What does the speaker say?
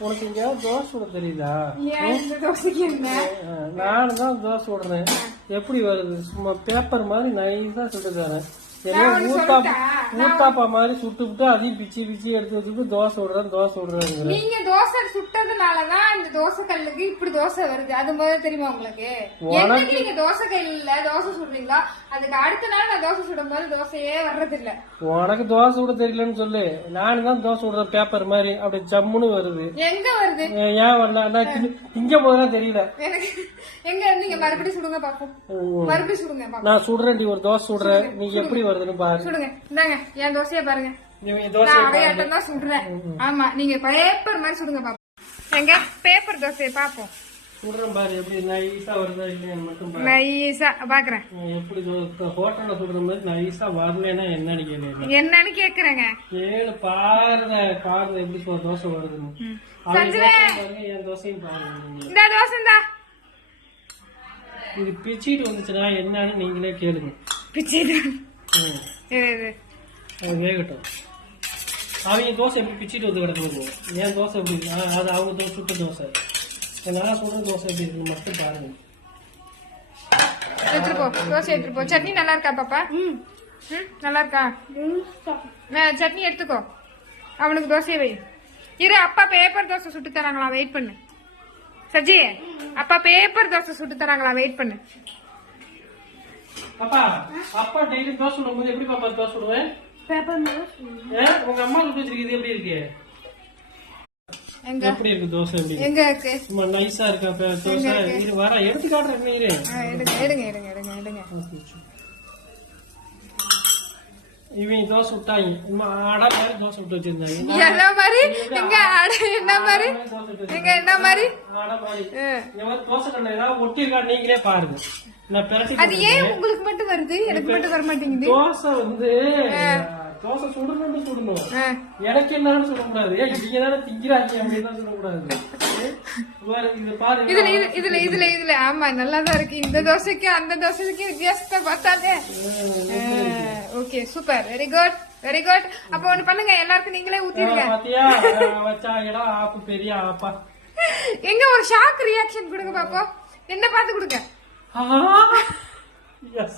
உனக்கு எங்கேயாவது தோசை சுட தெரியுதா? நானும் தான் தோசை சுடுறேன். எப்படி வருது? சும்மா பேப்பர் மாதிரி நைஸா சுட்டு தரேன். ஊத்தாப்பா மாதிரி சுட்டு விட்டு அதையும் பிச்சு பிச்சு எடுத்து வச்சுட்டு தோசை விடுறேன். நீங்க தோசை சுட்டதுனாலதான் இந்த தோசை கல்லுக்கு இப்படி தோசை வருது. அது முதல்ல தெரியுமா உங்களுக்கு? என்னைக்கு நீங்க தோசை கல்லுல தோசை சுடுறீங்களா அதுக்கு அடுத்த நாள் நான் தோசை சுடும் போது தோசையே வர்றது இல்ல. உனக்கு தோசை விட தெரியலன்னு சொல்லு. நானும் தான் தோசை விடுறேன் பேப்பர் மாதிரி அப்படி ஜம்முன்னு வருது. எங்க வருது? ஏன் வரல? நான் இங்க போதுதான் தெரியல. எங்க நீங்க மறுபடியும் சுடுங்க பாப்போம். மறுபடியும் சுடுங்க. நான் சுடுறேன். ஒரு தோசை சுடுறேன். நீ எப்படி வருதுன்னு பாரு. சுடுங்க. இந்தாங்க என் தோசைய பாருங்க. நான் அடையாட்டம் தான் சுடுறேன். ஆமா நீங்க பேப்பர் மாதிரி சுடுங்க பாப்போம். எங்க பேப்பர் தோசையை பாப்போம். சுடுறேன் பாரு எப்படி நைஸா வருதா இல்லையான்னு மட்டும் பாரு. நைஸா பாக்குறேன். எப்படி ஹோட்டல்ல சுடுற மாதிரி நைஸா வரலன்னா என்னன்னு கேளு. என்னன்னு கேக்குறேங்க. கேளு பாருங்க எப்படி தோசை வருதுன்னு. என் தோசையும் பாருங்க. இந்த தோசை இந்தா இது பிச்சிட்டு வந்துச்சுன்னா என்னன்னு நீங்களே கேளுங்க. பிச்சிட்டு வேகட்டும். அவங்க தோசை எப்படி பிச்சிட்டு வந்து கிடக்குது. என் தோசை எப்படி அது அவங்க சுட்ட தோசை. நான் சொல்ற தோசை எப்படி இருக்கு மட்டும் பாருங்க. எடுத்துப்போ தோசை எடுத்துப்போ. சட்னி நல்லா இருக்கா பாப்பா? நல்லா இருக்கா? சட்னி எடுத்துக்கோ. அவனுக்கு தோசையை வை. இரு அப்பா பேப்பர் தோசை சுட்டு தராங்களா? வெயிட் பண்ணு சஜி. அப்பா பேப்பர் தோசை சுட்டு தராங்களா? வெயிட் பண்ணு. பாப்பா அப்பா டெய்லி தோசை சுடும்போது எப்படி பாப்பா தோசை சுடுவேன்? உங்க அம்மா சுட்டு வச்சிருக்கிறது எப்படி இருக்கு? எப்படி இருக்கு தோசை? எங்க இருக்கு? சும்மா நைஸா இருக்கா தோசை? இரு வர எடுத்து காட்டுறேன். எடுங்க. இவங்க தோசை விட்டாங்க. அடை மாதிரி தோசை விட்டு வச்சிருந்தாங்க. என்ன மாதிரி? எங்க அடை என்ன மாதிரி? எங்க என்ன மாதிரி? அடை மாதிரி. இந்த மாதிரி தோசை கல்ல ஏதாவது ஒட்டிருக்கா நீங்களே பாருங்க. அது ஏன் உங்களுக்கு மட்டும் வருது எனக்கு மட்டும் வர மாட்டேங்குது? தோசை சுடணும். எனக்கு என்னன்னு சொல்லக்கூடாது. நீங்க தானே திங்கிறாங்க அப்படின்னு சொல்லக்கூடாது. இதுல ஆமா நல்லாதான் இருக்கு. இந்த தோசைக்கு அந்த தோசைக்கு வித்தியாசத்தை பார்த்தாலே. Okay super. Very good very good. அப்ப ஒண்ணு பண்ணுங்க எல்லாருக்கும் நீங்களே ஊத்திடுங்க. பெரிய ஆப்பா எங்க ஒரு ஷாக் ரியாக்ஷன் கொடுங்க பாப்போம். என்ன பார்த்து கொடுங்க.